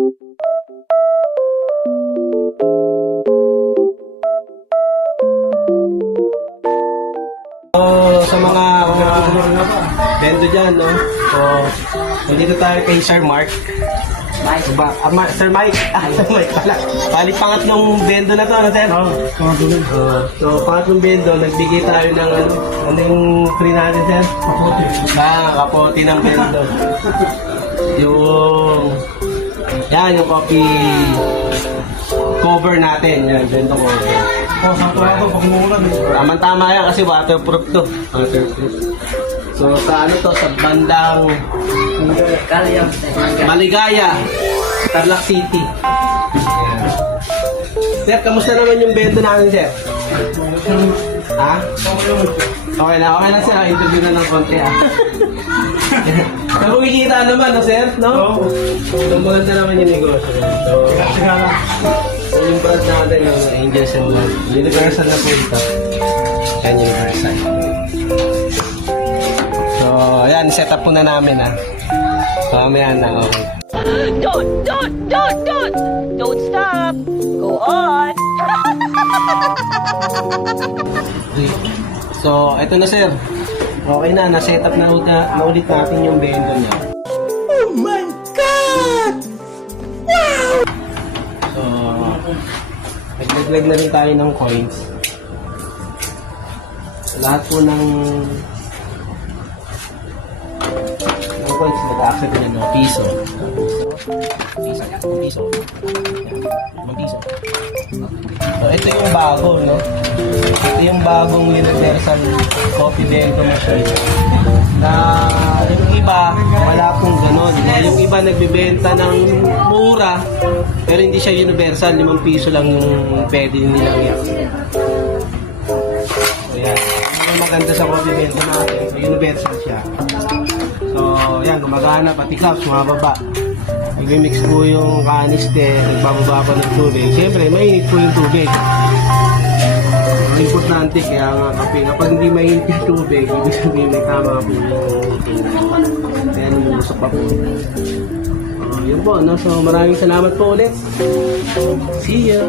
Sa mga bendo dyan, no? So, nandito tayo kay Sir Mark. Sir Mike. Sir Mike pala. Balik pangatlong bendo na to, ano, sir? So, pangatlong bendo, nagbigay tayo ng ano yung free natin, sir? Kapote. Kapote ng bendo. Yung copy cover natin. Yan, bendo cover. Tama-tama yan kasi waterproof to. Waterproof. So, sa ano to? Sa bandang Maligaya, Tarlac City. Ayan. Sir, kamusta naman yung bento natin, sir? Ha? Okay na, sir. Interview na ng konti, ha? Kumikita naman, no, sir? No? So, maganda naman yung negosyo. So, yung brand natin, yung Angels and Love. Universal na po ito. Yan, Universal. So, ayan, set up po na namin, ha? Mamaya na, okay. Don't stop. Go on. So, ito na, sir. Okay na, na-set up na ulit natin yung bendo niya. Oh my God! Wow! So, naglag na rin tayo ng coins. Lahat po ng coins, nag-accept na ng piso. Piso, yan. Piso. Yan. Piso. So, ito yung bago, no? Ito yung bagong Universal Coffee Bento Machine. Na yung iba, wala pong ganun. Yung iba nagbibenta ng mura, pero hindi siya universal. 5 piso lang yung pwede nilang yan. So, yan. Ang maganda sa coffee bento natin, universal siya. So, yan, gumagana, pati cups, baba. Nag-mix po yung kanister, nagbababa pa ng tubig. Siyempre, mainit po yung tubig. Importante, kaya nga kape, kapag hindi mainit yung tubig, ibig sabihin may tama po yung kaya lumusok pa po. Yun po, no? So maraming salamat po ulit. See ya!